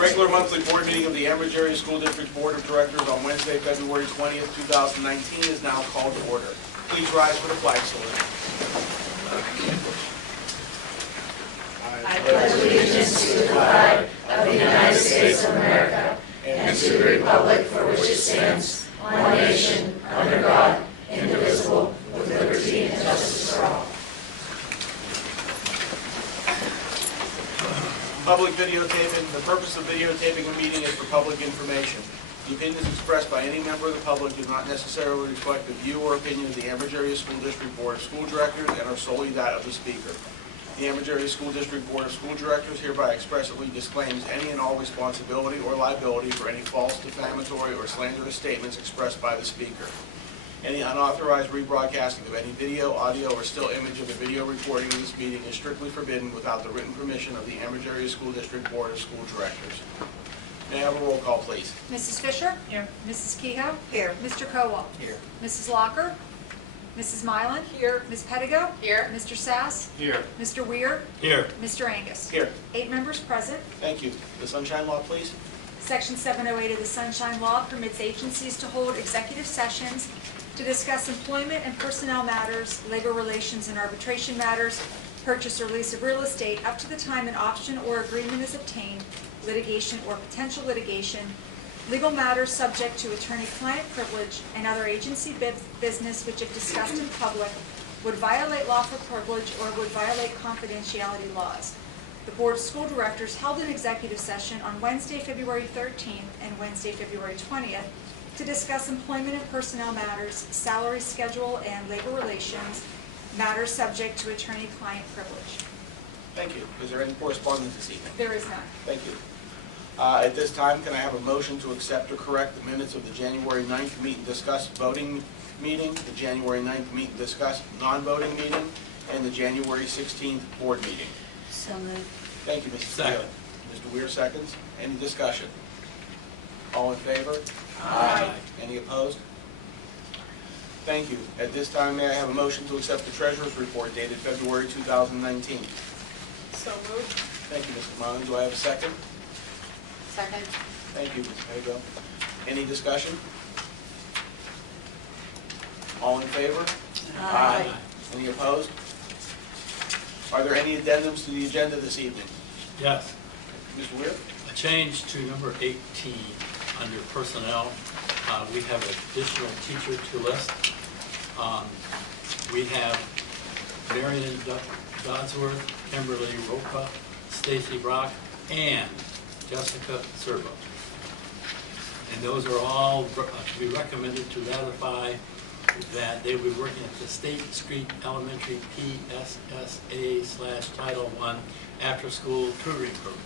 regular monthly board meeting of the Ambridge Area School District Board of Directors on Wednesday, February 20th, 2019 is now called to order. Please rise for the flag salute. I pledge allegiance to the flag of the United States of America and to the republic for which it stands, one nation, under God, indivisible, with liberty and justice for all. Public videotaping. The purpose of videotaping a meeting is for public information. The opinions expressed by any member of the public do not necessarily reflect the view or opinion of the Ambridge Area School District Board of School Directors and are solely that of the speaker. The Ambridge Area School District Board of School Directors hereby expressly disclaims any and all responsibility or liability for any false, defamatory, or slanderous statements expressed by the speaker. Any unauthorized rebroadcasting of any video, audio, or still image of a video recording of this meeting is strictly forbidden without the written permission of the Ambridge Area School District Board of School Directors. May I have a roll call, please? Mrs. Fisher? Here. Mrs. Kehoe? Here. Mr. Kowal? Here. Mrs. Locker? Mrs. Mylan? Here. Ms. Pettigo? Here. Mr. Sass? Here. Mr. Weir? Here. Mr. Angus? Here. 8 members present. Thank you. The Sunshine Law, please. Section 708 of the Sunshine Law permits agencies to hold executive sessions to discuss employment and personnel matters, labor relations and arbitration matters, purchase or lease of real estate up to the time an option or agreement is obtained, litigation or potential litigation, legal matters subject to attorney-client privilege, and other agency business which, if discussed in public, would violate lawful privilege or would violate confidentiality laws. The Board of School Directors held an executive session on Wednesday, February 13th and Wednesday, February 20th to discuss employment and personnel matters, salary schedule, and labor relations, matters subject to attorney-client privilege. Thank you. Is there any correspondence this evening? There is none. Thank you. At this time, can I have a motion to accept or correct the minutes of the January 9th meet and discuss voting meeting, the January 9th meet and discuss non-voting meeting, and the January 16th board meeting? So moved. Thank you, Mrs. Second. Mr. Weir seconds. Any discussion? All in favor? Aye. Any opposed? Thank you. At this time, may I have a motion to accept the Treasurer's Report dated February 2019? So moved. Thank you, Mrs. Mullin. Do I have a second? Second. Thank you, Ms. Pettigo. Any discussion? All in favor? Aye. Any opposed? Are there any addendums to the agenda this evening? Yes, Mr. Weir? a change to number 18 under personnel. We have additional teacher to list. We have Marion Dodsworth, Kimberly Roca, Stacy Brock, and Jessica Servo. And those are all to be recommended to ratify that they will be working at the State Street Elementary PSSA/Title I after-school tutoring program,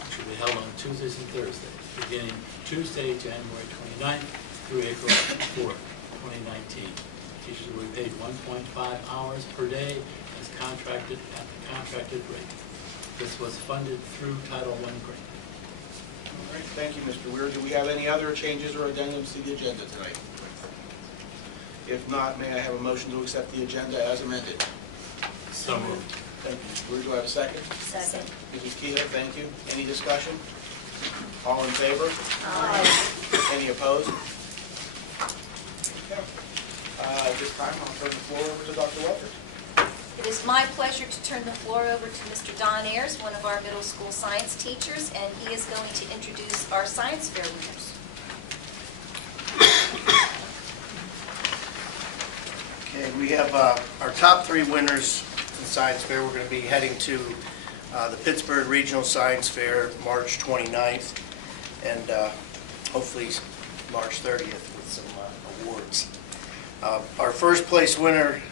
which will be held on Tuesdays and Thursdays, beginning Tuesday, January 29th through April 4th, 2019. Teachers will be paid 1.5 hours per day as contracted at the contracted rate. This was funded through Title I grant. All right, thank you, Mr. Weir. Do we have any other changes or addendums to the agenda tonight? If not, may I have a motion to accept the agenda as amended? So moved. Thank you, Mr. Weir. Do I have a second? Second. Mrs. Kehoe, thank you. Any discussion? All in favor? Aye. Any opposed? Okay. At this time, I'll turn the floor over to Dr. Weathers. It is my pleasure to turn the floor over to Mr. Don Ayers, one of our middle school science teachers, and he is going to introduce our science fair winners. Okay, we have our top 3 winners in Science Fair. We're going to be heading to the Pittsburgh Regional Science Fair March 29th and hopefully March 30th with some awards. Our first place winners,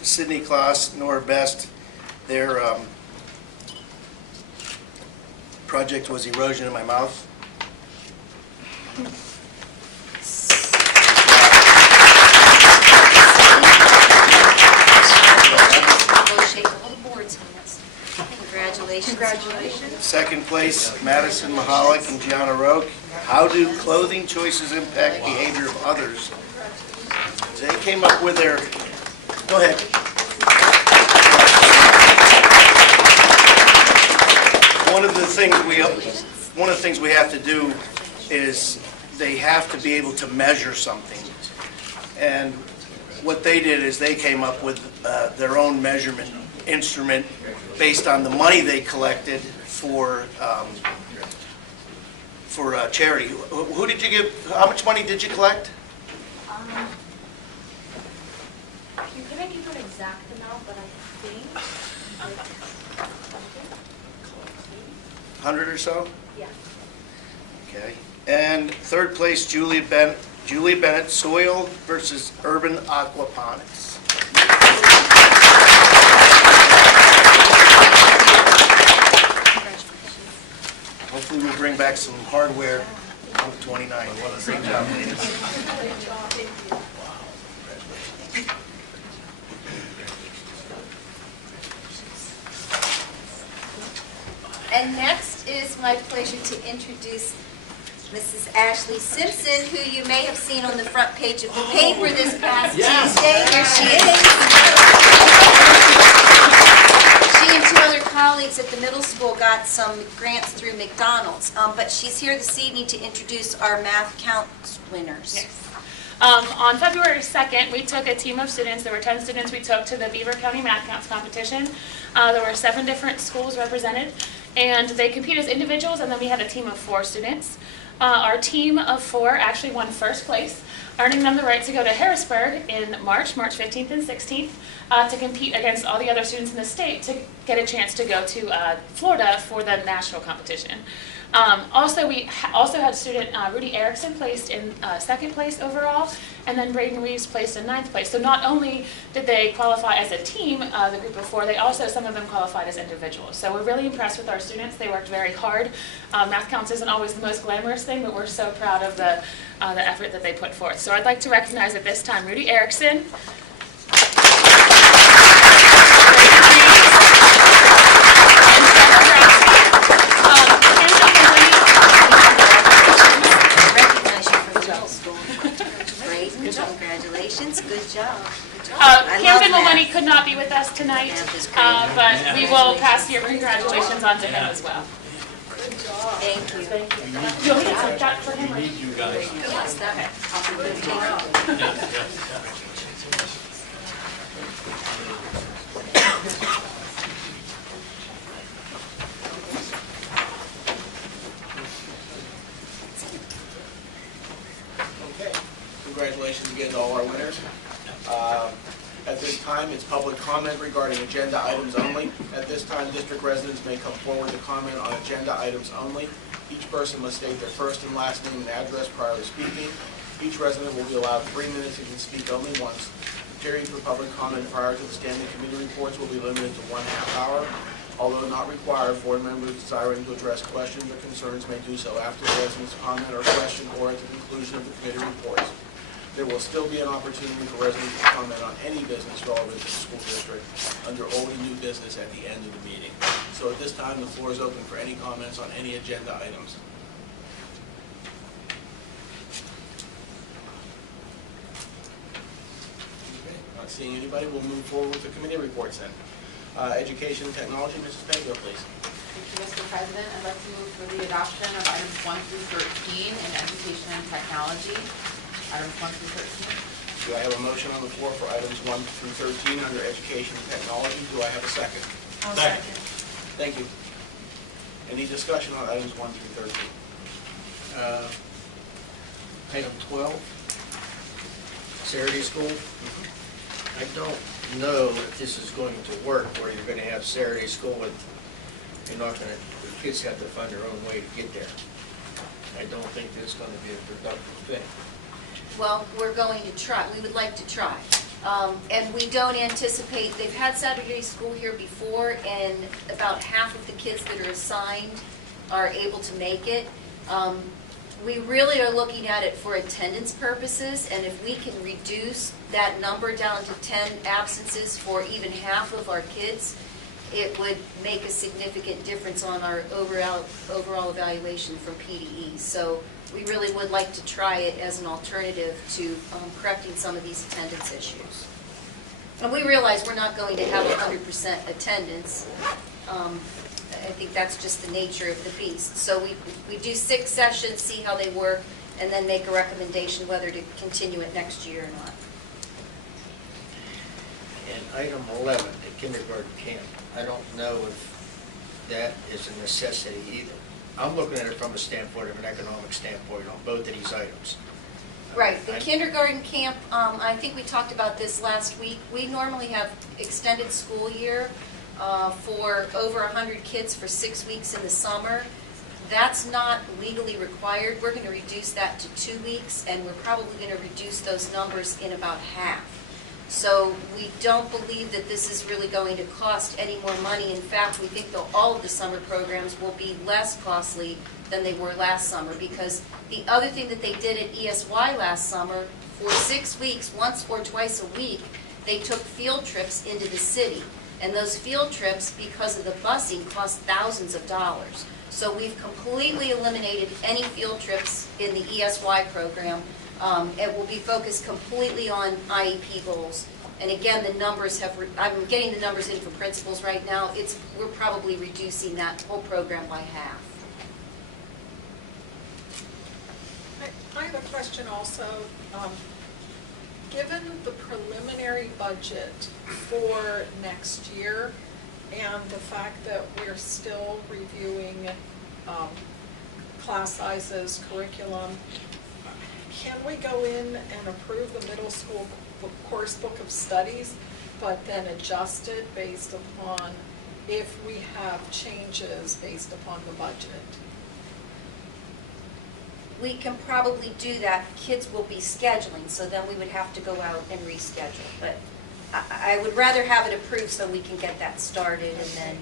Sydney Kloss, Nora Best. Their project was erosion in my mouth. Congratulations. Second place, Madison Mahalik and Gianna Roque. How do clothing choices impact behavior of others? They came up with their, go ahead. one of the things we have to do is they have to be able to measure something. And what they did is they came up with their own measurement instrument based on the money they collected for charity. Who did you give? How much money did you collect? You couldn't give an exact amount, but I think 100 or so? yeah. Okay. And third place, Julie Bennett, soil versus urban aquaponics. Hopefully we'll bring back some hardware on the 29th. Great job, ladies. And next is my pleasure to introduce Mrs. Ashley Simpson, who you may have seen on the front page of the paper this past Tuesday. Here she is. She and 2 other colleagues at the middle school got some grants through McDonald's, but she's here this evening to introduce our math counts winners. Yes. On February 2nd, we took a team of students, there were 10 students we took to the Beaver County Math Counts competition. There were 7 different schools represented, and they competed as individuals, and then we had a team of 4 students. Our team of 4 actually won first place, earning them the right to go to Harrisburg in March 15th and 16th, to compete against all the other students in the state to get a chance to go to Florida for the national competition. Also, we also had student Rudy Erickson placed in 2nd place overall, and then Braden Reeves placed in 9th place. So not only did they qualify as a team, the group of 4, they also, some of them qualified as individuals. So we're really impressed with our students. They worked very hard. Math counts isn't always the most glamorous thing, but we're so proud of the effort that they put forth. So I'd like to recognize at this time Rudy Erickson, Congratulations, good job. I love Camden math. Maloney could not be with us tonight, Math is great. but we will pass your congratulations on to him as well. Thank you. Thank you. Do you want me to take that for him? We need you guys. Yes, that- Okay. Congratulations again to all our winners. At this time, it's public comment regarding agenda items only. At this time, district residents may come forward to comment on agenda items only. Each person must state their first and last name and address prior to speaking. Each resident will be allowed 3 minutes and can speak only once. The period for public comment prior to the standing committee reports will be limited to 1/2 hour. Although not required, board members desiring to address questions or concerns may do so after the resident's comment or question or at the conclusion of the committee reports. There will still be an opportunity for residents to comment on any business relevant to the school district under old and new business at the end of the meeting. So at this time, the floor is open for any comments on any agenda items. Okay, not seeing anybody, we'll move forward with the committee reports then. Education and Technology, Mrs. Pego, please. Thank you, Mr. President. I'd like to move for the adoption of items 1 through 13 in education and technology. Items 1 through 13. Do I have a motion on the floor for items 1 through 13 under Education and Technology? Do I have a second? I'll Second. second. Thank you. Any discussion on items 1 through 13? Item 12, Saturday school. I don't know if this is going to work where you're going to have Saturday school and you're not going to, the kids have to find their own way to get there. I don't think that's going to be a productive thing. Well, we're going to try, we would like to try. And we don't anticipate, they've had Saturday school here before, and about half of the kids that are assigned are able to make it. We really are looking at it for attendance purposes, and if we can reduce that number down to 10 absences for even half of our kids, it would make a significant difference on our overall evaluation from PDE. So we really would like to try it as an alternative to correcting some of these attendance issues. And we realize we're not going to have 100% attendance I think that's just the nature of the beast. So we do 6 sessions, see how they work, and then make a recommendation whether to continue it next year or not. And item 11, the kindergarten camp, I don't know if that is a necessity either. I'm looking at it from a standpoint of an economic standpoint on both of these items. Right, the kindergarten camp, I think we talked about this last week. We normally have extended school year for over 100 kids for 6 weeks in the summer. That's not legally required. We're going to reduce that to 2 weeks, and we're probably going to reduce those numbers in about half. So we don't believe that this is really going to cost any more money. In fact, we think that all of the summer programs will be less costly than they were last summer, because the other thing that they did at ESY last summer, for 6 weeks, once or twice a week, they took field trips into the city. And those field trips, because of the busing, cost thousands of dollars. So we've completely eliminated any field trips in the ESY program. It will be focused completely on IEP goals. And again, the numbers have, I'm getting the numbers in from principals right now. We're probably reducing that whole program by half. I have a question also. Given the preliminary budget for next year and the fact that we're still reviewing class sizes, curriculum, can we go in and approve the middle school course book of studies, but then adjust it based upon if we have changes based upon the budget? We can probably do that. Kids will be scheduling, so then we would have to go out and reschedule. But I would rather have it approved so we can get that started and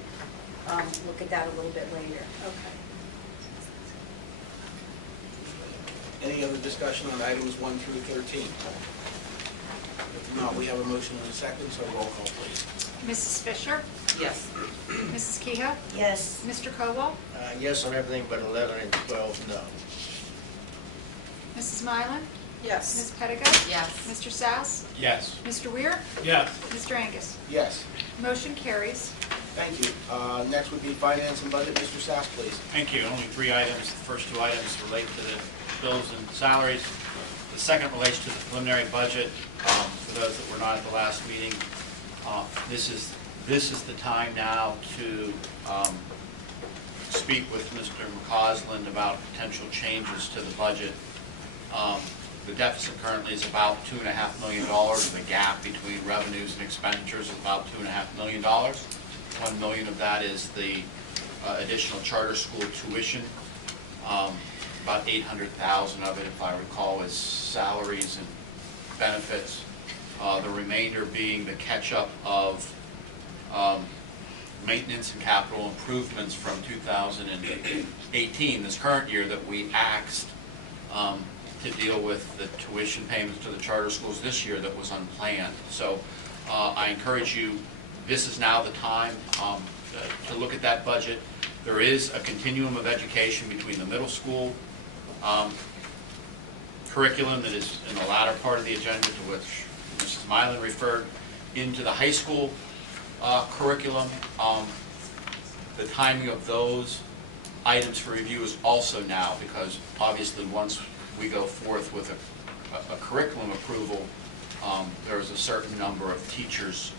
then look at that a little bit later. Okay. Any other discussion on items 1 through 13? If not, we have a motion and a second, so roll call, please. Mrs. Fisher? Yes. Mrs. Kehoe? Yes. Mr. Koval? Yes on everything but 11 and 12, no. Mrs. Mylan? Yes. Ms. Pettiga? Yes. Mr. Sass? Yes. Mr. Weir? Yes. Mr. Angus? Yes, Motion carries. thank you. Next would be finance and budget. Mr. Sass, please. Thank you. Only 3 items. The first 2 items relate to the bills and salaries. The second relates to the preliminary budget. For those that were not at the last meeting, this is the time now to speak with Mr. McCausland about potential changes to the budget. The deficit currently is about $2.5 million. The gap between revenues and expenditures is about $2.5 million. $1 million of that is the additional charter school tuition. About $800,000 of it, if I recall, is salaries and benefits. The remainder being the catch-up of maintenance and capital improvements from 2018, this current year, that we axed to deal with the tuition payments to the charter schools this year that was unplanned. So I encourage you, this is now the time to look at that budget. There is a continuum of education between the middle school curriculum that is in the latter part of the agenda, to which Mrs. Mylan referred, into the high school curriculum. The timing of those items for review is also now, because obviously once we go forth with a curriculum approval, there's a certain number of teachers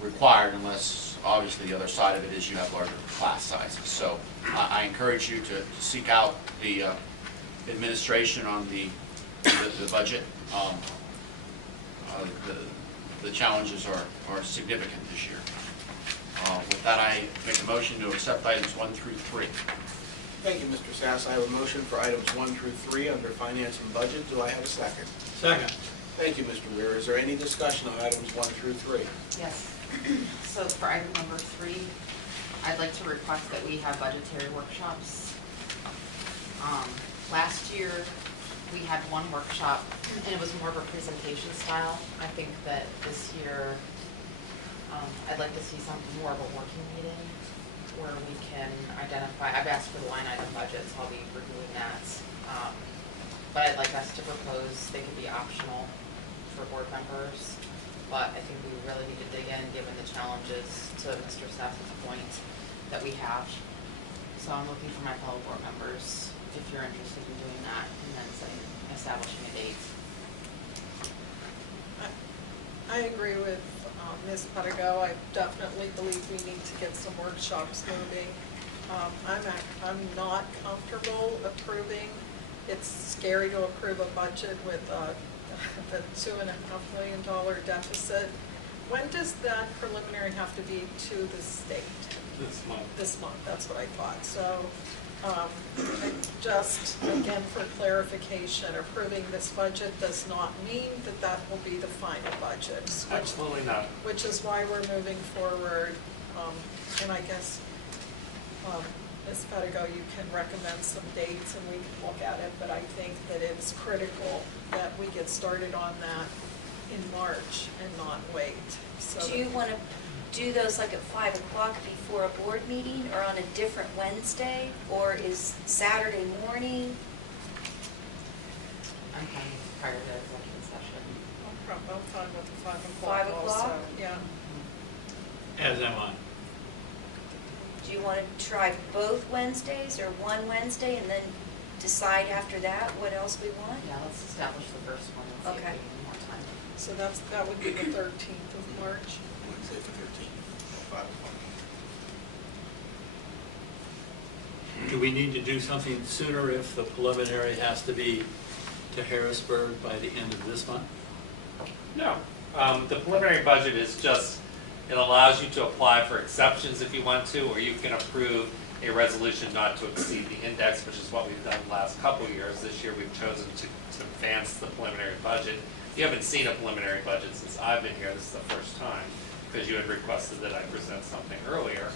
required, unless obviously the other side of it is you have larger class sizes. So I encourage you to seek out the administration on the budget. The challenges are significant this year. With that, I make a motion to accept items 1 through 3. Thank you, Mr. Sass. I have a motion for items 1 through 3 under finance and budget. Do I have a second? Second. Thank you, Mr. Weir. Is there any discussion on items 1 through 3? Yes. So for item number 3, I'd like to request that we have budgetary workshops. Last year, we had one workshop, and it was more of a presentation style. I think that this year, I'd like to see something more of a working meeting where we can identify, I've asked for the line item budget, so I'll be reviewing that. But I'd like us to propose, they could be optional for board members, but I think we really need to dig in, given the challenges, to Mr. Sass's point, that we have. So I'm looking for my fellow board members, if you're interested in doing that, and then establishing a date. I agree with Ms. Pedigo. I definitely believe we need to get some workshops moving. I'm not comfortable approving. It's scary to approve a budget with a $2.5 million deficit. When does that preliminary have to be to the state? This month. This month, that's what I thought. So just, again, for clarification, approving this budget does not mean that that will be the final budget. Absolutely not. Which is why we're moving forward. And I guess, Ms. Pedigo, you can recommend some dates and we can look at it, but I think that it's critical that we get started on that in March and not wait. So Do you want to do those like at 5 o'clock before a board meeting or on a different Wednesday? Or is Saturday morning? I'm fine prior to the executive session. I'm fine with the 5 o'clock 5 also, o'clock? yeah. As am I. Do you want to try both Wednesdays or one Wednesday and then decide after that what else we want? Yeah, let's establish the first one and see if Okay. we need more time. So that would be the 13th of March. Wednesday the 13th, 5 o'clock. Do we need to do something sooner if the preliminary has to be to Harrisburg by the end of this month? No. The preliminary budget is just, it allows you to apply for exceptions if you want to, or you can approve a resolution not to exceed the index, which is what we've done the last couple of years. This year we've chosen to advance the preliminary budget. You haven't seen a preliminary budget since I've been here. This is the first time, because you had requested that I present something earlier.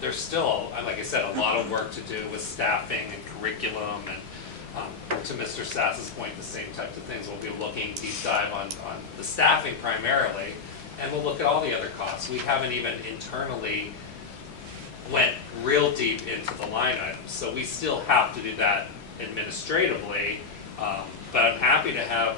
There's still, like I said, a lot of work to do with staffing and curriculum, and to Mr. Sass's point, the same types of things. We'll be looking deep dive on the staffing primarily, and we'll look at all the other costs. We haven't even internally went real deep into the line items, so we still have to do that administratively. But I'm happy to have,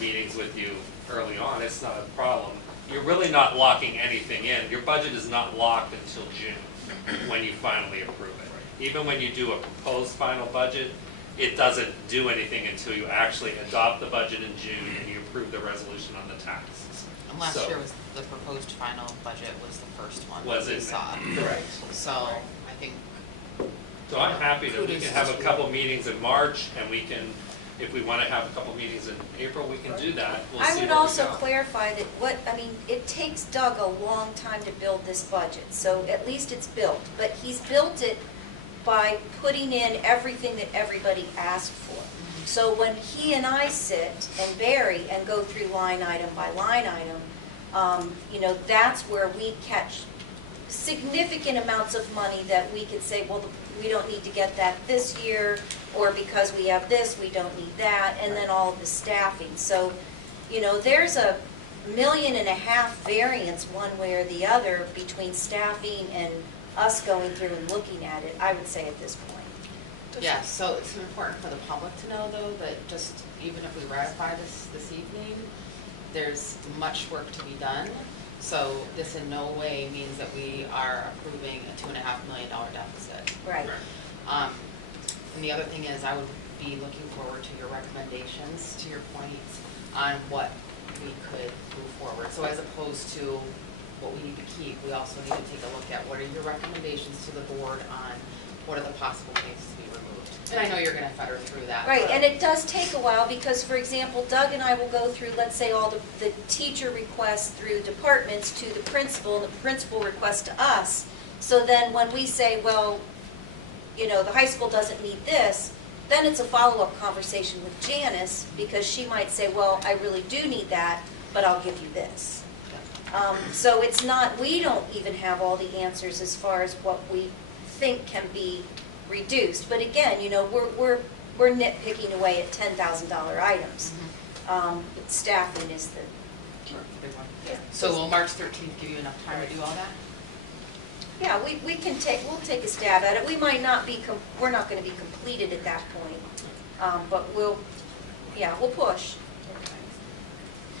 meetings with you early on. It's not a problem. You're really not locking anything in. Your budget is not locked until June when you finally approve it. Even when you do a proposed final budget, it doesn't do anything until you actually adopt the budget in June and you approve the resolution on the taxes. And last So- year was the proposed final budget was the first one Was that we it? saw. Correct. So I think So I'm happy that we can have a couple meetings in March, and we can, if we want to have a couple meetings in April, we can do that. We'll I see would where we also go. clarify that it takes Doug a long time to build this budget, so at least it's built. But he's built it by putting in everything that everybody asked for. So when he and I sit and Barry and go through line item by line item, that's where we catch significant amounts of money that we could say, well, we don't need to get that this year, or because we have this, we don't need that, and then all of the staffing. So, there's $1.5 million variance one way or the other between staffing and us going through and looking at it, I would say at this point. yeah, so it's important for the public to know though that just even if we ratify this evening, there's much work to be done. So this in no way means that we are approving a $2.5 million deficit. Right. And the other thing is I would be looking forward to your recommendations, to your point, on what we could move forward. So as opposed to what we need to keep, we also need to take a look at what are your recommendations to the board on what are the possible things to be removed. And I know you're gonna fetter through that. Right, but- and it does take a while because, for example, Doug and I will go through, let's say, all the teacher requests through departments to the principal, and the principal requests to us. So then when we say, well, the high school doesn't need this, then it's a follow-up conversation with Janice, because she might say, well, I really do need that, but I'll give you this. So it's not, we don't even have all the answers as far as what we think can be reduced. But again, we're nitpicking away at $10,000 items. Staffing is the, Big one. yeah. So will March 13th give you enough time to do all that? Yeah, we'll take a stab at it. We might not be, we're not going to be completed at that point. But we'll push.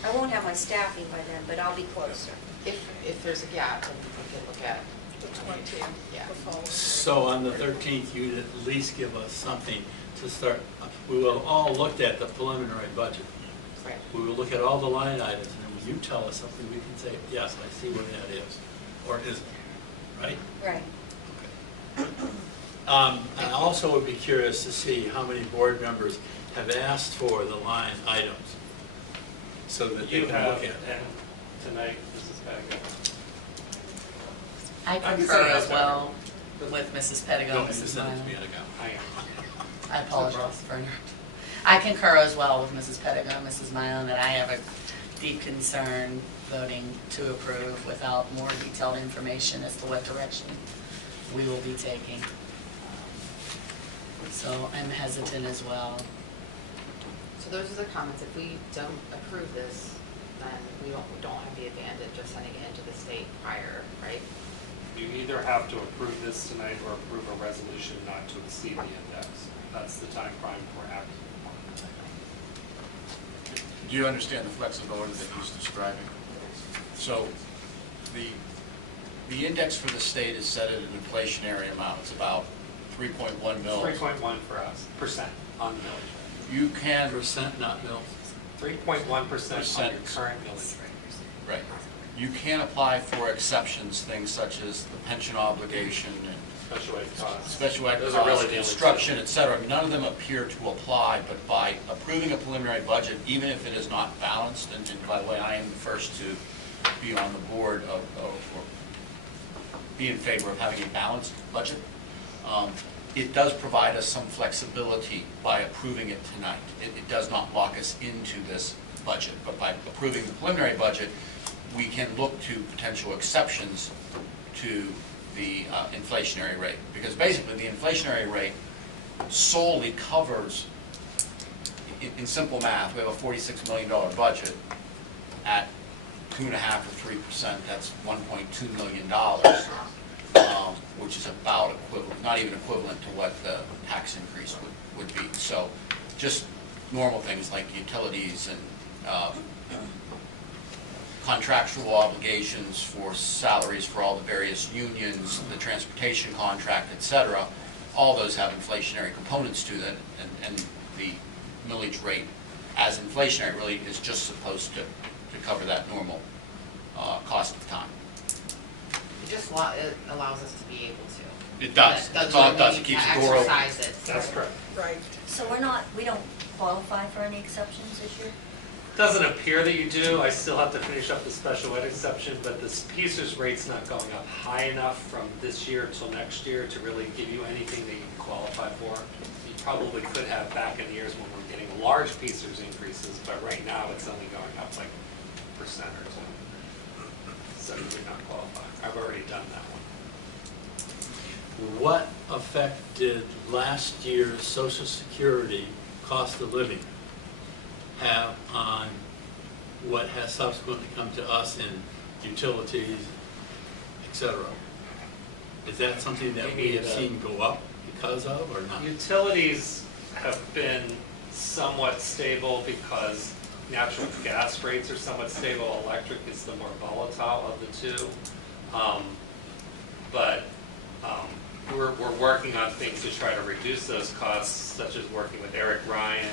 I won't have my staffing by then, but I'll be closer. If there's a gap, then we could look at the 20th, Yeah. the following week. So on the 13th, you'd at least give us something to start. We will all look at the preliminary budget. Right. We will look at all the line items, and when you tell us something, we can say, yes, I see where that is, or isn't, right? Right. I also would be curious to see how many board members have asked for the line items, so that they You can have, look at it. and tonight, Mrs. Pettigo. I can concur say as that. well with Mrs. Pettigo, Don't Mrs. send it to Milan. me on account. I am. I apologize for interrupting. I concur as well with Mrs. Pettigo and Mrs. Milan that I have a deep concern voting to approve without more detailed information as to what direction we will be taking. So I'm hesitant as well. So those are the comments. If we don't approve this, then we don't have the advantage of sending it into the state prior, right? You either have to approve this tonight or approve a resolution not to exceed the index. That's the time frame for acting. Do you understand the flexibility that he's describing? So the index for the state is set at an inflationary amount. It's about 3.1 mils. 3.1 for us, percent on the millage You can, Percent, not mil. rate. 3.1% on your Percent. current millage rate. right. You can apply for exceptions, things such as the pension obligation and Special ed costs. special ed Those are really costs, the only two. construction, et cetera. None of them appear to apply, but by approving a preliminary budget, even if it is not balanced, and by the way, I am the first to be on the board or be in favor of having a balanced budget, it does provide us some flexibility by approving it tonight. It does not lock us into this budget, but by approving the preliminary budget, we can look to potential exceptions to the inflationary rate. Because basically, the inflationary rate solely covers, in simple math, we have a $46 million budget at 2.5 or 3%, that's $1.2 million, which is about equivalent, not even equivalent to what the tax increase would be. So just normal things like utilities and contractual obligations for salaries for all the various unions, the transportation contract, et cetera, all those have inflationary components to them, and the millage rate as inflationary really is just supposed to cover that normal cost of time. It allows us to be able to. It does. That's That's all what it does. we It keeps can the door open. exercise it. That's correct. Right. So we don't qualify for any exceptions this year? Doesn't appear that you do. I still have to finish up the special ed exception, but the PCERS rate's not going up high enough from this year until next year to really give you anything that you can qualify for. You probably could have back in the years when we're getting large PCERS increases, but right now it's only going up like % or so. So you would not qualify. I've already done that one. What effect did last year's Social Security cost of living have on what has subsequently come to us in utilities, et cetera? Is that something that we have seen go up because of, or not? Utilities have been somewhat stable because natural gas rates are somewhat stable. Electric is the more volatile of the two. But we're working on things to try to reduce those costs, such as working with Eric Ryan.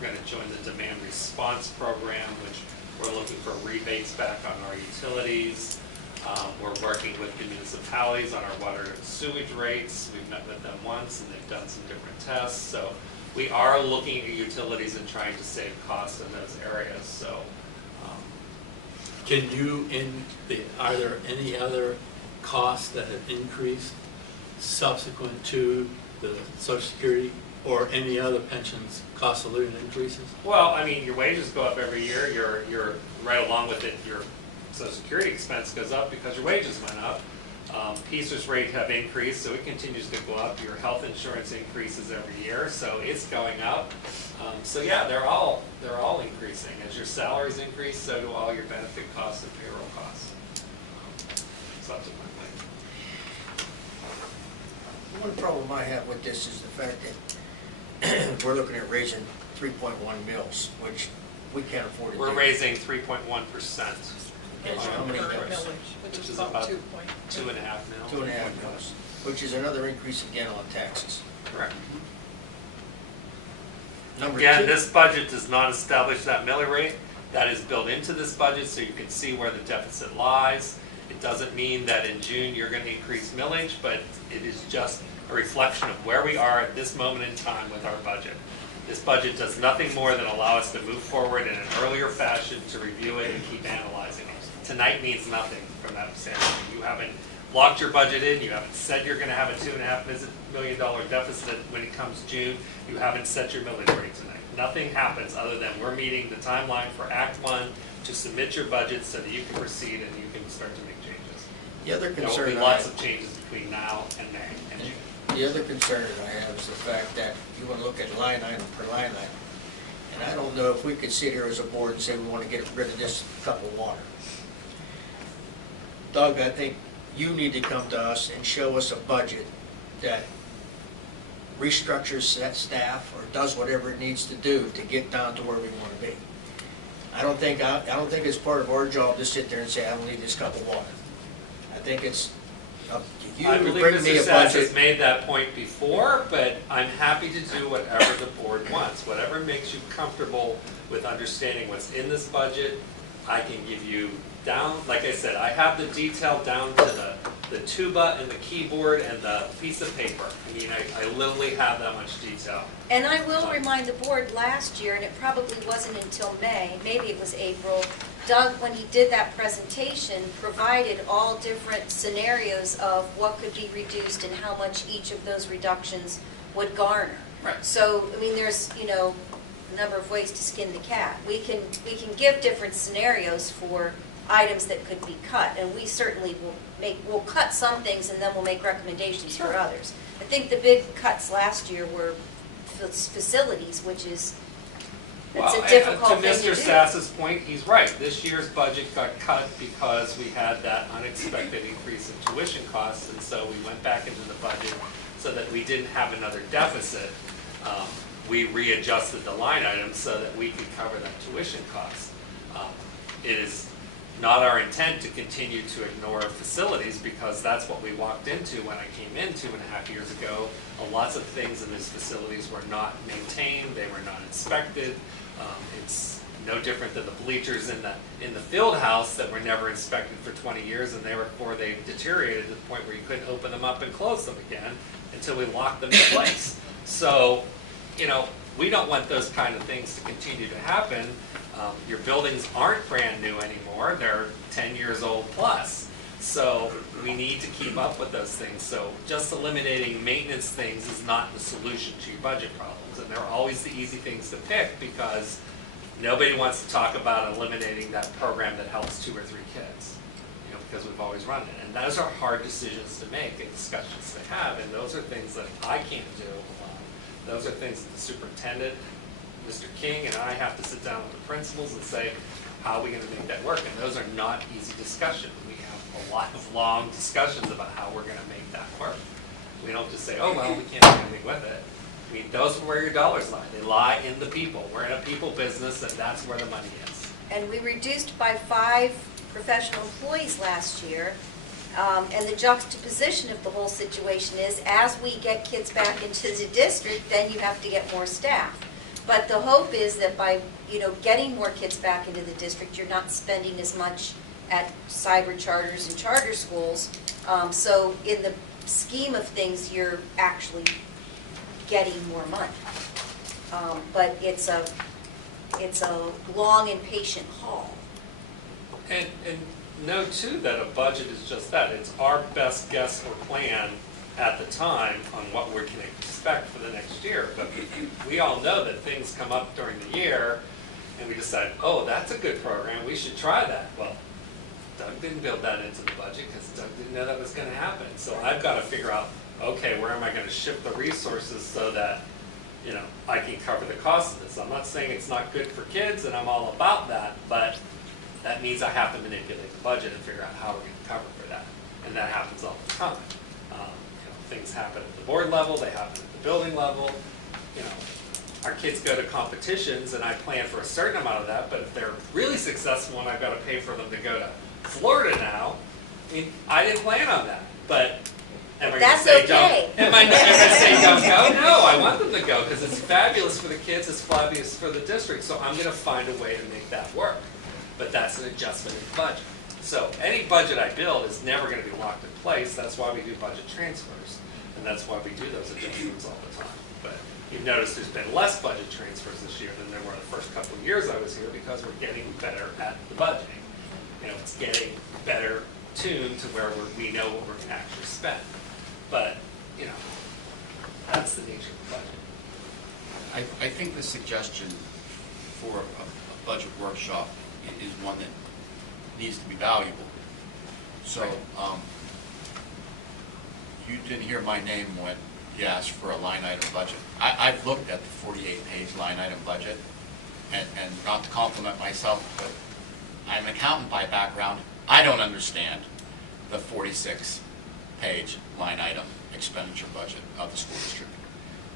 We're going to join the demand response program, which we're looking for rebates back on our utilities. We're working with the municipalities on our water and sewage rates. We've met with them once and they've done some different tests. So we are looking at utilities and trying to save costs in those areas. So Can you, are there any other costs that have increased subsequent to the Social Security or any other pensions cost of living increases? well, I mean, your wages go up every year. You're right along with it. Your Social Security expense goes up because your wages went up. PCERS rates have increased, so it continues to go up. Your health insurance increases every year, so it's going up. So yeah, they're all increasing. As your salaries increase, so do all your benefit costs and payroll costs. Subsequently. One problem I have with this is the fact that we're looking at raising 3.1 mils, which we can't afford to do. We're raising 3.1%. is How our many current mills? millage, which is is about about 2.2. 2.5 mil. 2.5 mils, which is another increase again on taxes. Correct. Number Again, two- this budget does not establish that millage rate. That is built into this budget so you can see where the deficit lies. It doesn't mean that in June you're going to increase millage, but it is just a reflection of where we are at this moment in time with our budget. This budget does nothing more than allow us to move forward in an earlier fashion to review it and keep analyzing it. Tonight means nothing from that standpoint. You haven't locked your budget in, you haven't said you're going to have a $2.5 million deficit when it comes June, you haven't set your millage rate tonight. Nothing happens other than we're meeting the timeline for Act 1 to submit your budget so that you can proceed and you can start to make changes. The other There will concern be I lots have, of changes between now and May and June. the other concern that I have is the fact that you want to look at line item per line item. And I don't know if we could sit here as a board and say we want to get rid of this cup of water. Doug, I think you need to come to us and show us a budget that restructures that staff or does whatever it needs to do to get down to where we want to be. I don't think it's part of our job to sit there and say, I don't need this cup of water. I think it's up to you I to believe bring me Mr. a Sass has budget. made that point before, but I'm happy to do whatever the board wants. Whatever makes you comfortable with understanding what's in this budget, I can give you down, like I said, I have the detail down to the tuba and the keyboard and the piece of paper. I mean, I literally have that much detail. And I will remind the board, last year, and it probably wasn't until May, maybe it was April, Doug, when he did that presentation, provided all different scenarios of what could be reduced and how much each of those reductions would garner. Right. So, I mean, there's, a number of ways to skin the cat. We can give different scenarios for items that could be cut, and we certainly we'll cut some things and then we'll make recommendations for others. I think the big cuts last year were facilities, which is, it's a difficult thing to do. To Mr. Sass's point, he's right. This year's budget got cut because we had that unexpected increase in tuition costs, and so we went back into the budget so that we didn't have another deficit. We readjusted the line items so that we could cover that tuition cost. It is not our intent to continue to ignore facilities because that's what we walked into when I came in 2.5 years ago. Lots of things in these facilities were not maintained, they were not inspected. It's no different than the bleachers in the field house that were never inspected for 20 years, and therefore they deteriorated to the point where you couldn't open them up and close them again until we locked them in place. So, we don't want those kind of things to continue to happen. Your buildings aren't brand new anymore, they're 10 years old plus. So we need to keep up with those things. So just eliminating maintenance things is not the solution to your budget problems. And they're always the easy things to pick because nobody wants to talk about eliminating that program that helps 2 or 3 kids, because we've always run it. And those are hard decisions to make and discussions to have, and those are things that I can't do alone. Those are things that the superintendent, Mr. King, and I have to sit down with the principals and say, how are we going to make that work? And those are not easy discussions. We have a lot of long discussions about how we're going to make that work. We don't just say, oh, well, we can't do anything with it. I mean, those are where your dollars lie. They lie in the people. We're in a people business, and that's where the money is. And we reduced by 5 professional employees last year. And the juxtaposition of the whole situation is, as we get kids back into the district, then you have to get more staff. But the hope is that by, getting more kids back into the district, you're not spending as much at cyber charters and charter schools. So in the scheme of things, you're actually getting more money. But it's a long and patient haul. And note too that a budget is just that. It's our best guess or plan at the time on what we can expect for the next year. But we all know that things come up during the year and we decide, oh, that's a good program, we should try that. Well, Doug didn't build that into the budget because Doug didn't know that was going to happen. So I've got to figure out, okay, where am I going to shift the resources so that, I can cover the cost of this. I'm not saying it's not good for kids, and I'm all about that, but that means I have to manipulate the budget and figure out how we're going to cover for that. And that happens all the time. Things happen at the board level, they happen at the building level. Our kids go to competitions and I plan for a certain amount of that, but if they're really successful and I've got to pay for them to go to Florida now. I mean, I didn't plan on that, but am I gonna That's say okay. am I gonna say don't go? No, I want them to go because it's fabulous for the kids, it's fabulous for the district, so I'm gonna find a way to make that work. But that's an adjustment in budget. So any budget I build is never gonna be locked in place, that's why we do budget transfers. And that's why we do those adjustments all the time. But you've noticed there's been less budget transfers this year than there were the first couple of years I was here because we're getting better at the budgeting. You know, it's getting better tuned to where we know what we're gonna actually spend. But, you know, that's the nature of the budget. I think the suggestion for a budget workshop is one that needs to be valuable. So, you didn't hear my name when you asked for a line item budget. I've looked at the 48-page line item budget, and not to compliment myself, but I'm an accountant by background. I don't understand the 46-page line item expenditure budget of the school district.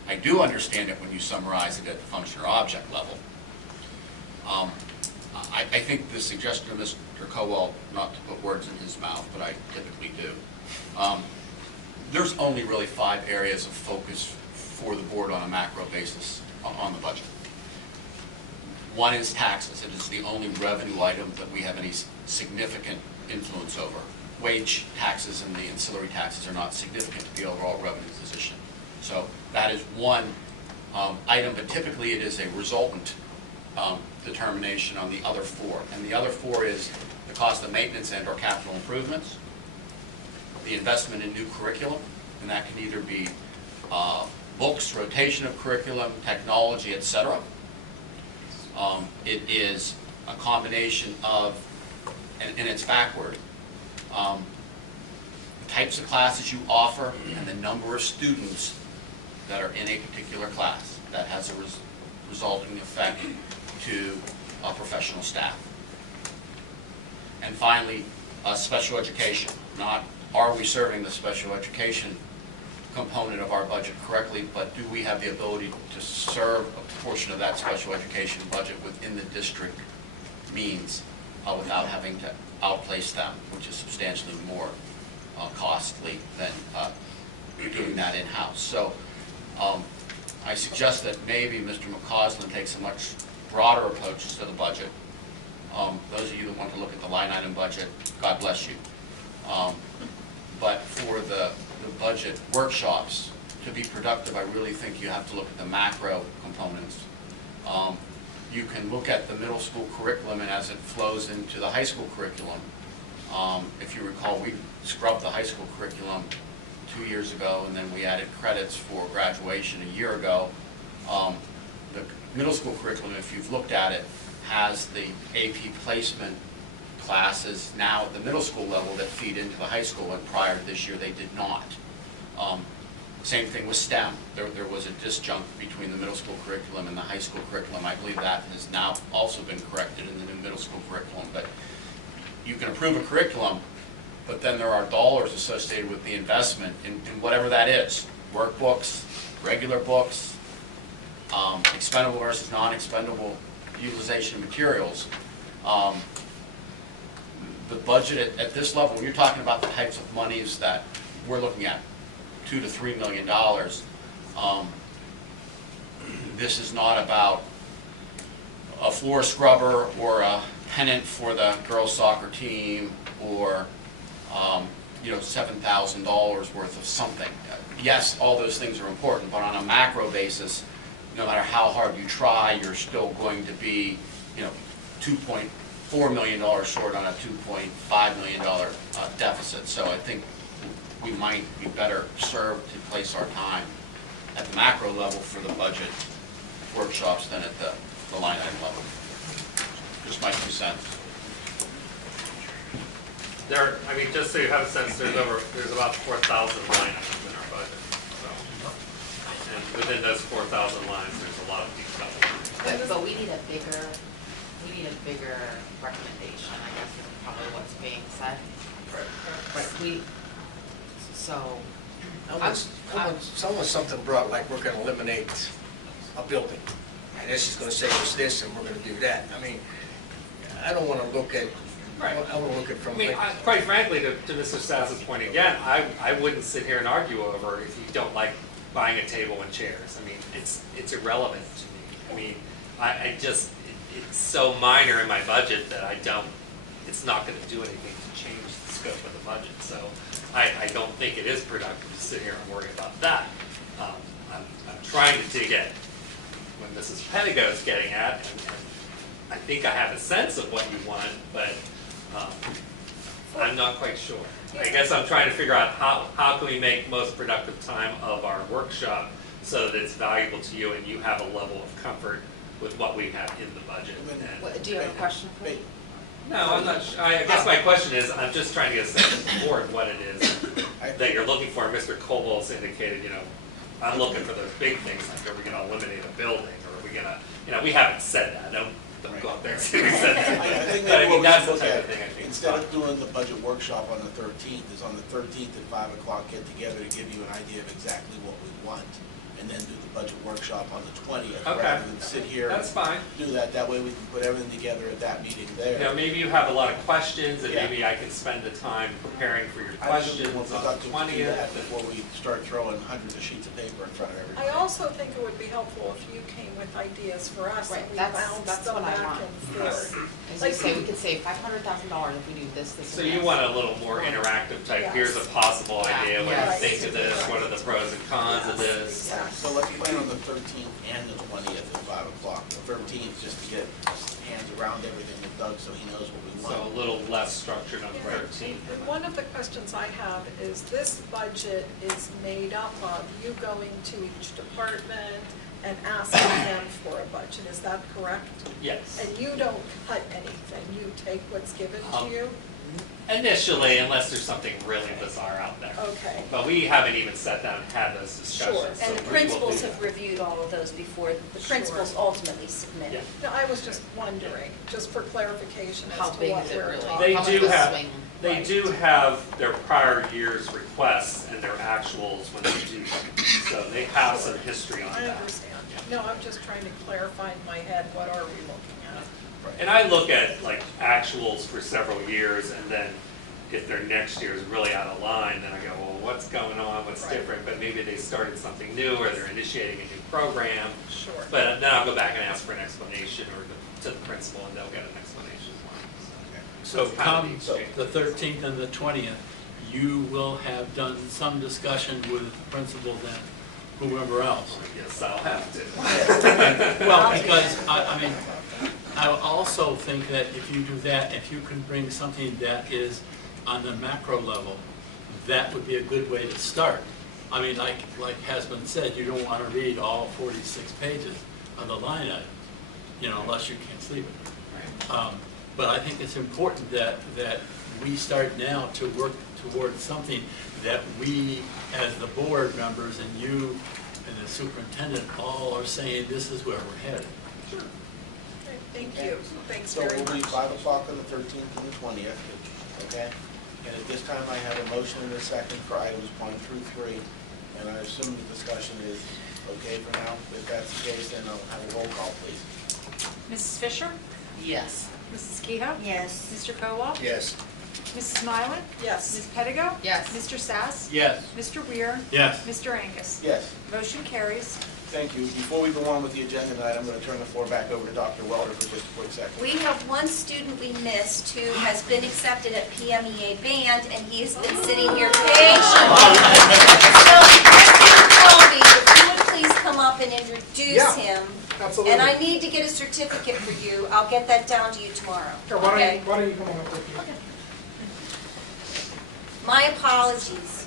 I do understand it when you summarize it at the function or object level. I think the suggestion of Mr. Cowell, not to put words in his mouth, but I typically do, there's only really 5 areas of focus for the board on a macro basis on the budget. One is taxes. It is the only revenue item that we have any significant influence over. Wage taxes and the ancillary taxes are not significant to the overall revenue position. So that is one item, but typically it is a resultant determination on the other 4. And the other 4 is the cost of maintenance and or capital improvements, the investment in new curriculum, and that can either be books, rotation of curriculum, technology, etc. It is a combination of, and it's backward, the types of classes you offer and the number of students that are in a particular class. That has a resulting effect to professional staff. And finally, special education. Not are we serving the special education component of our budget correctly, but do we have the ability to serve a portion of that special education budget within the district means without having to outplace them, which is substantially more costly than doing that in-house. So I suggest that maybe Mr. McCausland takes a much broader approach to the budget. Those of you that want to look at the line item budget, God bless you. But for the budget workshops, to be productive, I really think you have to look at the macro components. You can look at the middle school curriculum and as it flows into the high school curriculum. If you recall, we scrubbed the high school curriculum 2 years ago, and then we added credits for graduation a year ago. The middle school curriculum, if you've looked at it, has the AP placement classes now at the middle school level that feed into the high school, and prior to this year they did not. Same thing with STEM. There was a disjunct between the middle school curriculum and the high school curriculum. I believe that has now also been corrected in the new middle school curriculum. But you can approve a curriculum, but then there are dollars associated with the investment in whatever that is. Workbooks, regular books, expendable versus non-expendable utilization of materials. The budget at this level, when you're talking about the types of monies that we're looking at, $2 to $3 million, this is not about a floor scrubber or a pennant for the girls soccer team or $7,000 worth of something. Yes, all those things are important, but on a macro basis, no matter how hard you try, you're still going to be $2.4 million short on a $2.5 million deficit. So I think we might be better served to place our time at the macro level for the budget workshops than at the line item level. Just my 2 cents. Just so you have a sense, there's about 4,000 line items in our budget. So, and within those 4,000 lines, there's a lot of detail. But we need a bigger recommendation, I guess is probably what's being said. Right. So. Something brought like we're gonna eliminate a building. And this is gonna save us this and we're gonna do that. I mean, I don't wanna look at Right. I will look at I from. mean, quite frankly, to Mr. Stas's point again, I wouldn't sit here and argue over if you don't like buying a table and chairs. I mean, it's irrelevant to me. I mean, I just, it's so minor in my budget that it's not gonna do anything to change the scope of the budget. So I don't think it is productive to sit here and worry about that. I'm trying to dig at what Mrs. Pedigo is getting at, and I think I have a sense of what you want, but I'm not quite sure. I guess I'm trying to figure out how can we make most productive time of our workshop so that it's valuable to you and you have a level of comfort with what we have in the budget. And- Do you have a question? No, I'm not, I guess my question is, I'm just trying to get a sense of the board what it is that you're looking for. Mr. Cobol's indicated, I'm looking for those big things, like are we gonna eliminate a building, or are we gonna, we haven't said that, don't go out there and say we said that. I think But maybe what we that's should the look type at, of thing I think. instead of doing the budget workshop on the 13th, is on the 13th at 5 o'clock, get together to give you an idea of exactly what we want, and then do the budget workshop on the 20th, Okay. rather than sit here and That's fine. do that. That way we can put everything together at that meeting there. Maybe you have a lot of questions, and Yeah. maybe I can spend the time preparing for your I think questions we'll on the productive to do 20th. that before we start throwing hundreds of sheets of paper in front of everybody. I also think it would be helpful if you came with ideas for us and Right, we that's bounced them what I back want. and forth. As you say, we could save $500,000 if we do this, So and you this. want a little more interactive type, Yes. here's a possible Yeah. idea, what do Yes. you think of this, what are the pros and cons of this? So let's plan on the 13th and the 20th at 5 o'clock. The 13th, just to get hands around everything with Doug so he knows what we So a want. little less structured on the Yeah. 13th. And one of the questions I have is this budget is made up of you going to each department and asking them for a budget, is that correct? Yes. And you don't cut anything, you take what's given to you? Initially, unless there's something really bizarre out there. Okay. But we haven't even sat down and had those discussions. Sure. so And the we will principals do have that. reviewed all of those before the principals ultimately submit. Yeah. No, I was just wondering, just for clarification How as to big what is it we're really? talking They about. How much do the have, swing? they Right. do have their prior year's requests and their actuals when they do them. So they have some history on I that. understand. No, I'm just trying to clarify in my head, what are we looking at? And I look at like actuals for several years, and then if their next year is really out of line, then I go, well, what's going on, what's Right. different? But maybe they started something new, or they're initiating a new program. Sure. But then I'll go back and ask for an explanation, or to the principal, and they'll get an explanation as well. So it's kind of come the exchange. the 13th and the 20th, you will have done some discussion with the principals and whoever else. Yes, I'll have to. Well, because, I mean, I also think that if you do that, if you can bring something that is on the macro level, that would be a good way to start. I mean, like has been said, you don't want to read all 46 pages of the line item, unless you can't sleep it. But I think it's important that we start now to work towards something that we, as the board members, and you and the superintendent all are saying, this is where we're headed. Sure. Okay, thank you. Thanks So very we'll be much. 5 o'clock on the 13th and the 20th, okay? And at this time, I have a motion and a second for items 1 through 3, and I assume the discussion is okay for now. If that's the case, then I'll have a roll call, please. Mrs. Fisher? Yes. Mrs. Kehoe? Yes. Mr. Kowal? Yes. Mrs. Mylan? Yes. Ms. Pedigo? Yes. Mr. Sass? Yes. Mr. Weir? Yes. Mr. Angus? Yes, Motion carries. thank you. Before we go on with the agenda tonight, I'm going to turn the floor back over to Dr. Welder for just a quick second. We have one student we missed who has been accepted at PMEA Band, and he has been sitting here patiently. So, Mr. Colby, if you would please come up and introduce him. Absolutely. And I need to get a certificate for you. I'll get that down to you tomorrow. Here, why Okay? don't you come on up with me? My apologies.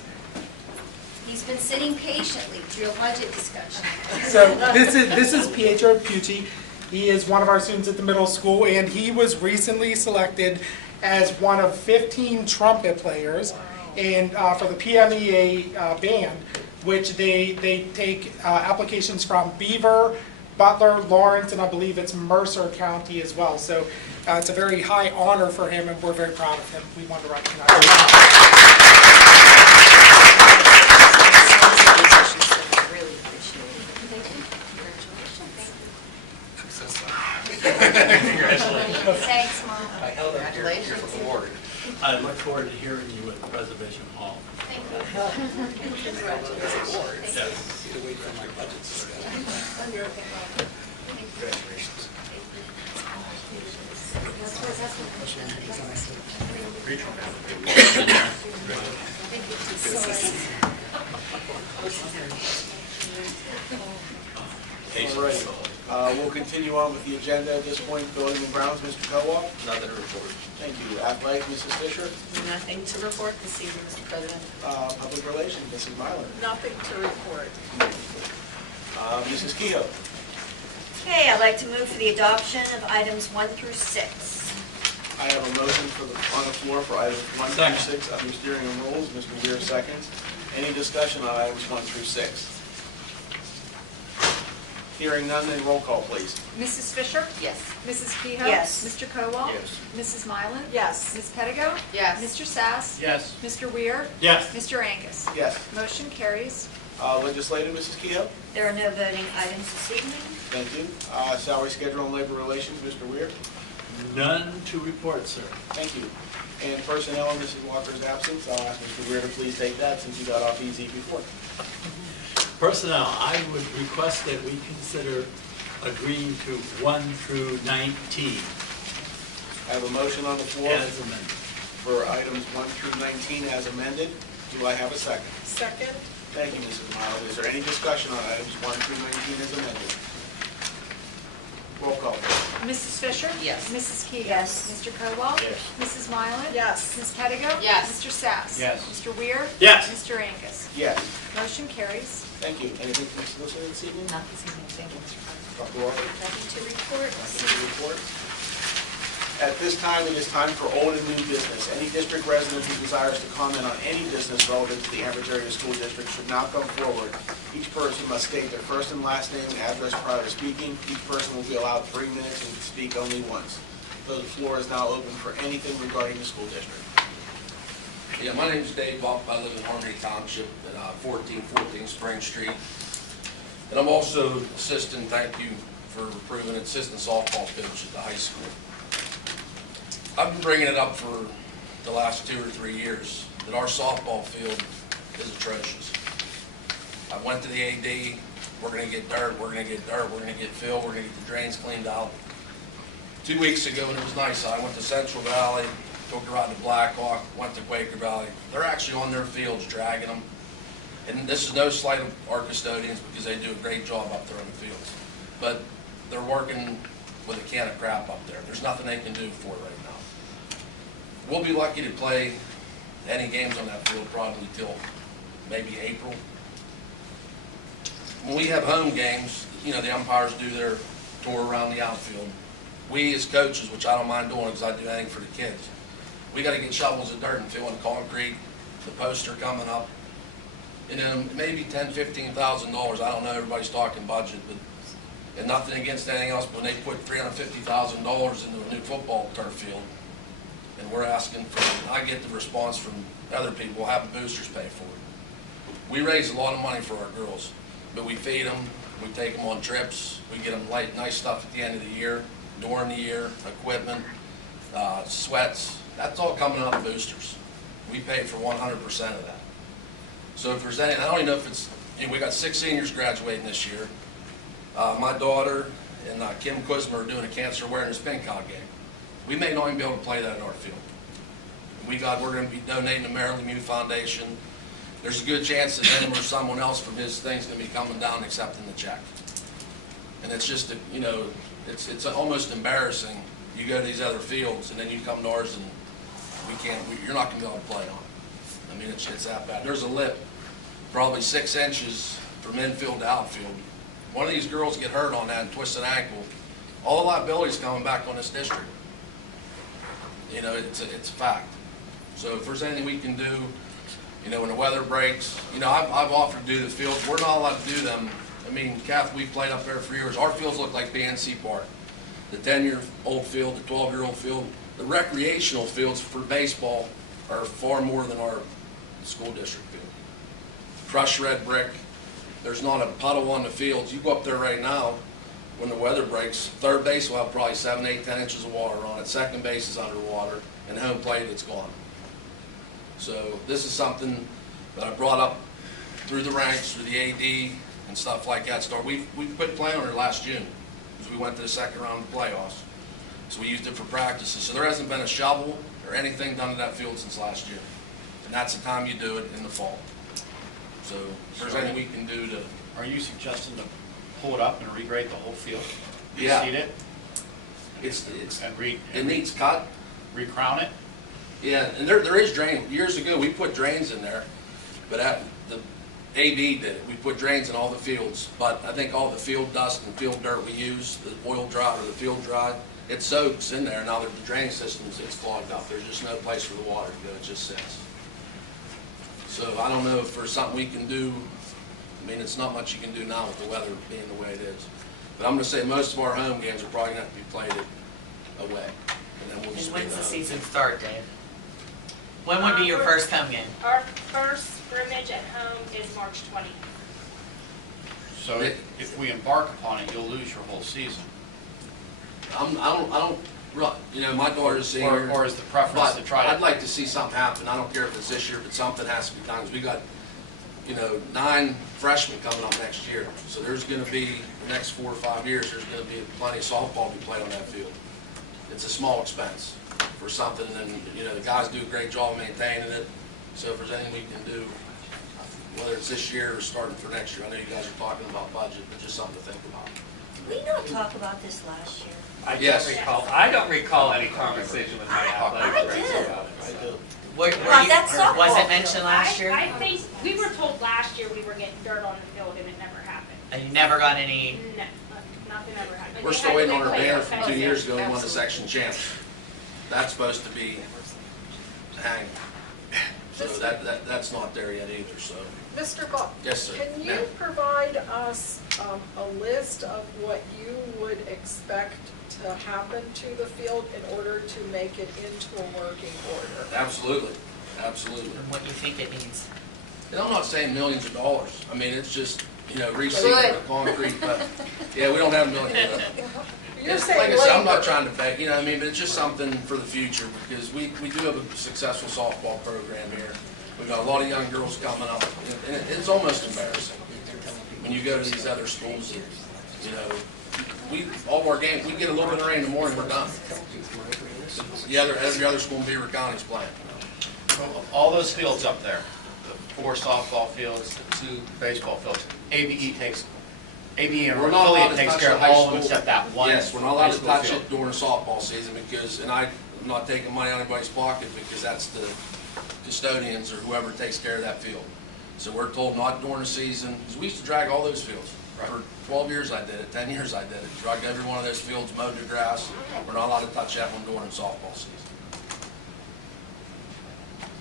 He's been sitting patiently through a budget discussion. So this is Pietro Pucci. He is one of our students at the middle school, and he was recently selected as one of 15 trumpet players and for the PMEA band, which they take applications from Beaver, Butler, Lawrence, and I believe it's Mercer County as well. So it's a very high honor for him, and we're very proud of him. We want to recognize him. Really appreciate it. Congratulations. Congratulations. Thanks, Mom. I held up your award. I look forward to hearing you at Preservation Hall. Thank you. Yes. Wait for my budget to start. Congratulations. All right, we'll continue on with the agenda at this point. Building and grounds, Mr. Cowell. Nothing to report. Thank you. Athletics, Mrs. Fisher. Nothing to report this evening, Mr. President. Public relations, Mrs. Myler. Nothing to report. Mrs. Kehoe. Okay, I'd like to move for the adoption of items 1 through 6. I have a motion on the floor for items 1 through 6 under steering and rules. Mr. Weir seconds. Any discussion on items 1 through 6? Hearing none, then roll call, please. Mrs. Fisher? Yes. Mrs. Kehoe? Yes. Mr. Kowal? Yes. Mrs. Mylan? Yes. Ms. Pettigo? Yes. Mr. Sass? Yes. Mr. Weir? Yes. Mr. Angus? Yes. Motion carries. Legislative, Mrs. Kehoe. There are no voting items this evening. Thank you. Salary schedule and labor relations, Mr. Weir. None to report, sir. Thank you. And personnel in Mrs. Walker's absence, I'll ask Mr. Weir to please take that since you got off easy before. Personnel, I would request that we consider agreeing to 1 through 19 I have a motion on the floor as amended. for items 1 through 19 as amended. Do I have a second? Second? Thank you, Mrs. Miles. Is there any discussion on items 1 through 19 as amended? Roll call, please. Mrs. Fisher? Yes. Mrs. Kehoe? Yes. Mr. Kowal? Yes. Mrs. Mylan? Yes. Ms. Pettigo? Yes. Mr. Sass? Yes. Mr. Weir? Yes. Mr. Angus? Yes. Motion carries. Thank you. Anything from the solicitor this evening? Not this evening, thank you, Mr. President. Dr. Walker? Nothing to report. Nothing to report. At this time, it is time for old and new business. Any district resident who desires to comment on any business relevant to the Ambridge Area School District should now come forward. Each person must state their first and last name and address prior to speaking. Each person will be allowed 3 minutes and can speak only once. So the floor is now open for anything regarding the school district. Yeah, my name's Dave Buck. I live in Harmony Township at 1414 Spring Street. And I'm also assistant, thank you for approving an assistant softball coach at the high school. I've been bringing it up for the last 2 or 3 years that our softball field is atrocious. I went to the AD, we're gonna get dirt, we're gonna get dirt, we're gonna get fill, we're gonna get the drains cleaned out. 2 weeks ago, and it was nice, I went to Central Valley, took a ride to Blackhawk, went to Quaker Valley. They're actually on their fields dragging them. And this is no slight of our custodians because they do a great job up there on the fields. But they're working with a can of crap up there. There's nothing they can do for it right now. We'll be lucky to play any games on that field probably till maybe April. When we have home games, you know, the umpires do their tour around the outfield. We as coaches, which I don't mind doing because I do anything for the kids, we got to get shovels of dirt and fill in concrete, the posts are coming up. And then maybe $10,000, $15,000, I don't know, everybody's talking budget, but, and nothing against anything else, but when they put $350,000 into a new football turf field, and we're asking for, I get the response from other people, have the boosters pay for it. We raise a lot of money for our girls, but we feed them, we take them on trips, we get them light, nice stuff at the end of the year, during the year, equipment, sweats, that's all coming out of boosters. We pay for 100% of that. So if there's any, I don't even know if it's, you know, we got 6 seniors graduating this year. My daughter and Kim Kuzma are doing a cancer awareness ping pong game. We may not even be able to play that in our field. We're going to be donating to Maryland Youth Foundation. There's a good chance that him or someone else from his thing's going to be coming down and accepting the check. And it's just, you know, it's almost embarrassing. You go to these other fields and then you come to ours and you're not going to be able to play on it. I mean, it's that bad. There's a lip probably 6 inches from infield to outfield. One of these girls get hurt on that and twist an ankle. All the liability's coming back on this district. You know, it's a fact. So if there's anything we can do, you know, when the weather breaks, you know, I've offered to do the fields. We're not allowed to do them. I mean, Kath, we've played up there for years. Our fields look like BNC Park. The 10-year-old field, the 12-year-old field, the recreational fields for baseball are far more than our school district field. Crushed red brick. There's not a puddle on the fields. You go up there right now, when the weather breaks, third base will have probably 7, 8, 10 inches of water on it. Second base is underwater, and home plate, it's gone. So this is something that I brought up through the ranks, through the AD and stuff like that. We quit playing on it last June because we went to the second round of the playoffs. So we used it for practices. So there hasn't been a shovel or anything done to that field since last year. And that's the time you do it, in the fall. So if there's anything we can do to... Are you suggesting to pull it up and regrade the whole field? Yeah. Seed it? It needs cut. Recrown it? Yeah, and there is drain. Years ago, we put drains in there, but the AV did it. We put drains in all the fields, but I think all the field dust and field dirt we use, the oil dry or the field dry, it soaks in there. Now the drainage systems, it's clogged up. There's just no place for the water to go. It just sits. So I don't know if there's something we can do. I mean, it's not much you can do now with the weather being the way it is. But I'm going to say most of our home games are probably going to have to be played away. And then we'll just And when's the be season start, Dave? When would be your first home game? Our first scrimmage at home is March 20th. So if we embark upon it, you'll lose your whole season. you know, my daughter's a senior. Or is the preference to try to... I'd like to see something happen. I don't care if it's this year, but something has to be done. 'Cause we got, 9 freshmen coming up next year. So there's going to be, the next 4 or 5 years, there's going to be plenty of softball to be played on that field. It's a small expense for something, and the guys do a great job maintaining it. So if there's anything we can do, whether it's this year or starting for next year, I know you guys are talking about budget, but just something to think about. Did we not talk about this last year? Yes. I don't recall any conversation with my athletic director about it. I do. That's softball. Was it mentioned last year? I think, we were told last year we were getting dirt on the field and it never happened. And you never got any? No, nothing ever happened. We're still waiting on our banner from 2 years ago. We won the section champs. That's supposed to be hanging. So that's not there yet either, so. Mr. Buck? Yes, sir. Can you Ma'am. provide us a list of what you would expect to happen to the field in order to make it into a working order? Absolutely, absolutely. And what you think it needs? And I'm not saying millions of dollars. I mean, it's just, resealing the concrete, but, yeah, we don't have millions of it. You're It's, saying like I said, I'm not labor. trying to beg, but it's just something for the future, because we do have a successful softball program here. We've got a lot of young girls coming up, and it's almost embarrassing. When you go to these other schools, all of our games, we get a little bit of rain in the morning, we're done. Every other school in Beaver County's playing. All those fields up there, the 4 softball fields, the 2 baseball fields, ABE and We're not allowed affiliate to takes touch care the of high all of them school. except that one. Yes, we're not allowed high to school touch field. it during softball season and I'm not taking money out of anybody's pocket because that's the custodians or whoever takes care of that field. So we're told not during the season, because we used to drag all those fields. For 12 years I did it, 10 years I did it. Drug every one of those fields, mowed the grass. We're not allowed to touch that one during softball season.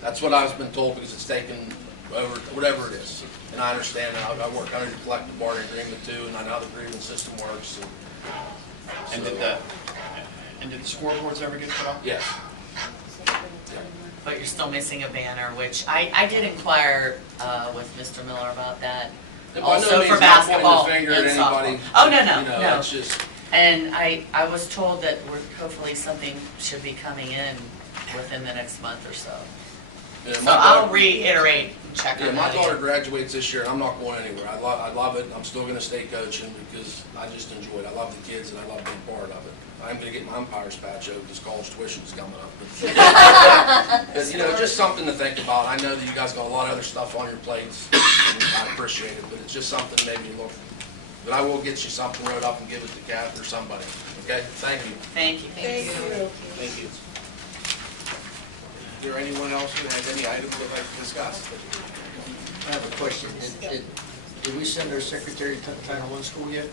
That's what I've been told because it's taken over, whatever it is. And I understand that. I work under the collective bargaining agreement too, and I know how the grievance system works. And did the scoreboards ever get put up? Yes. But you're still missing a banner, which I did inquire with Mr. Miller about that. And by no Also means for am I pointing the basketball finger and at anybody. softball. Oh, no. It's just, And I was told that hopefully something should be coming in within the next month or so. So my I'll daughter- reiterate and check Yeah, on my that daughter again. graduates this year. I'm not going anywhere. I love it. I'm still going to stay coaching because I just enjoy it. I love the kids and I love being part of it. I'm going to get my umpire's patch over because college tuition's coming up. But, just something to think about. I know that you guys got a lot of other stuff on your plates. And I appreciate it, but it's just something to maybe look. But I will get you something wrote up and give it to Kath or somebody. Okay? Thank you. Thank you. Thank you. Thank you. Is there anyone else who has any items they'd like to discuss? I have a question. Did we send our secretary to Title I school yet?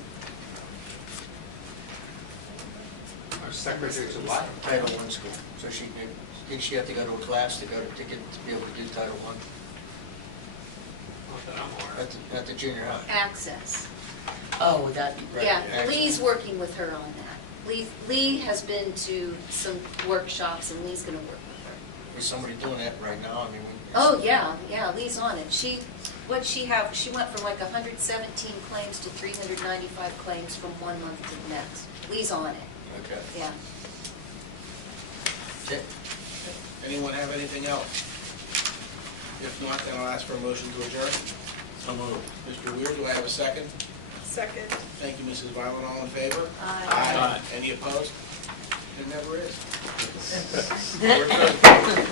Our secretary to what? Title I school. So did she have to go to a class to get to be able to do Title I Not that I'm aware of. at the junior high? Access. Oh, that, Right, Yeah, access. Lee's working with her on that. Lee has been to some workshops and Lee's gonna work with her. Is somebody doing that right now? I mean, Oh, yeah, Lee's on it. What'd she have? She went from like 117 claims to 395 claims from one month to the next. Lee's on it, Okay. yeah. Anyone have anything else? If not, then I'll ask for a motion to adjourn. So moved. Mr. Weir, do I have a second? Second. Thank you, Mrs. Violet. All in favor? Aye. Any opposed? There never is. We're good.